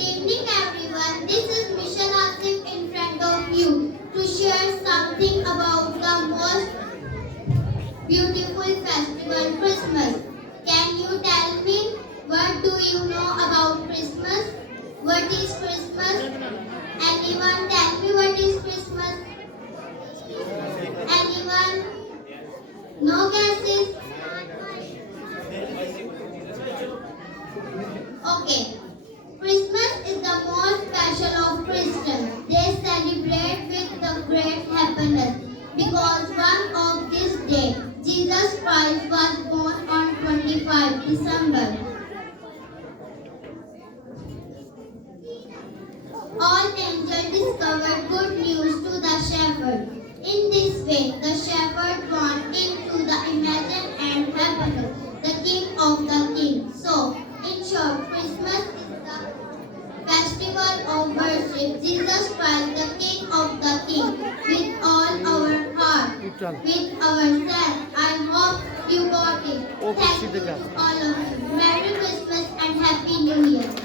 Evening everyone, this is Mission Asif in front of you to share something about the most beautiful festival, Christmas. Can you tell me what do you know about Christmas? What is Christmas? Anyone tell me what is Christmas? Anyone? No guesses? Okay. Christmas is the most special of Christians. They celebrate with the great happiness because one of this day, Jesus Christ was born on 25 December. All angels discovered good news to the shepherd. In this way, the shepherd born into the imagined and happiness, the King of the King. So, in short, Christmas is the festival of worship Jesus Christ, the King of the King, with all our heart, with ourselves. I hope you got it. Thank you to all of you. Merry Christmas and Happy New Year.